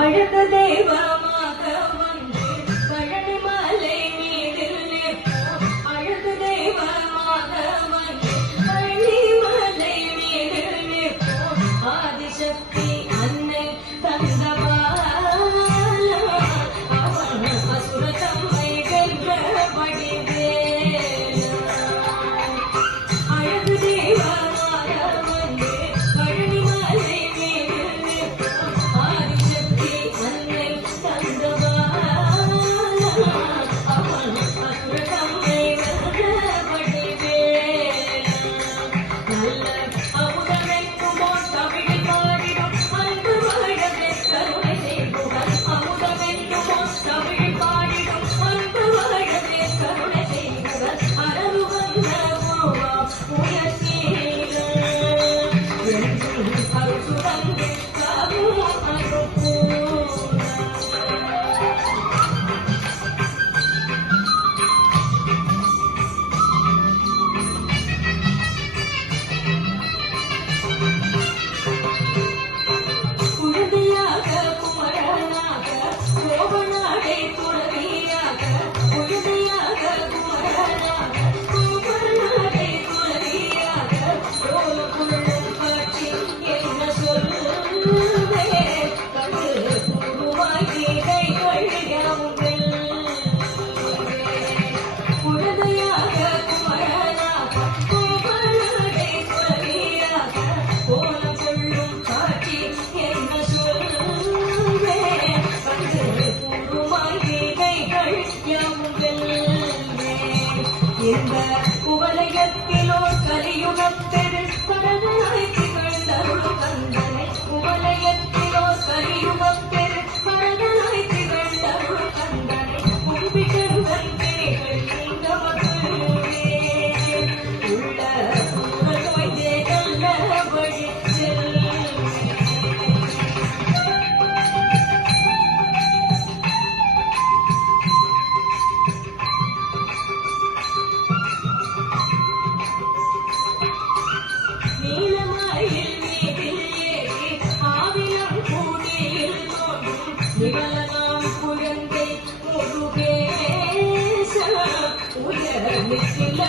அழகு தெய்வமாக வந்து பழனி மலை மீதில் நிற்போம். அழகு தெய்வமாக வந்து பழனி மலை மீதில் நிற்போம். ஆதிசக்தி அன்னை தந்தவா அசுர தம்மை வென்ற வடிவேல். அழகு தெய்வமாக வந்து பழனி மலை மீதில் நிற்போம். ஆதிசக்தி அன்னை தந்தவா அசுர தம்மை வென்ற வடிவேல். நல்ல அமுதமென்னுமோ தமிழில் பாடிடும் அன்பு வாழவே கருணை செய்குவர். அமுதமென்னுமோ தமிழில் பாடிடும் அன்பு வாழவே கருணை செய்குவர். அறவு வந்த உருவாம் உயர்த்தீர என்றும் அருசு தந்து காவும் அருப்பூர. குழந்தையாக குமரனாக கோபநாடை துறவியாக குழந்தையாக குமரனாக கோபநாடை துறவியாக ரோலுக்குள்ளும் காட்சி என்ன சொல்லுவே கண்டு குருவாகி கைகள் யாவுங்கள். குழந்தையாக குமரனாக கோபநாடை துறவியாக கோலம் கொள்ளும் காட்சி என்ன சொல்லுவே கண்டு குருவாகி கைகள் யாவுங்கள். இந்த குவலயத்திலோ கலியுகப்பெரு பரதனாய் திகழ்ந்தருள் கந்தனை. குவலயத்திலோ கலியுகப்பெரு பரதனாய் திகழ்ந்தருள் கந்தனை. கும்பிட்டங்கள் திரைகள் இந்த மக்களுமே உள்ள நோய்தே நல்ல வழி செல்லுமே. நீலமயில் மீதில் ஏறி ஆவினம் கூடியில் தோன்றும் நிவலனாம் குழந்தை முருகேச உயர் நித்தில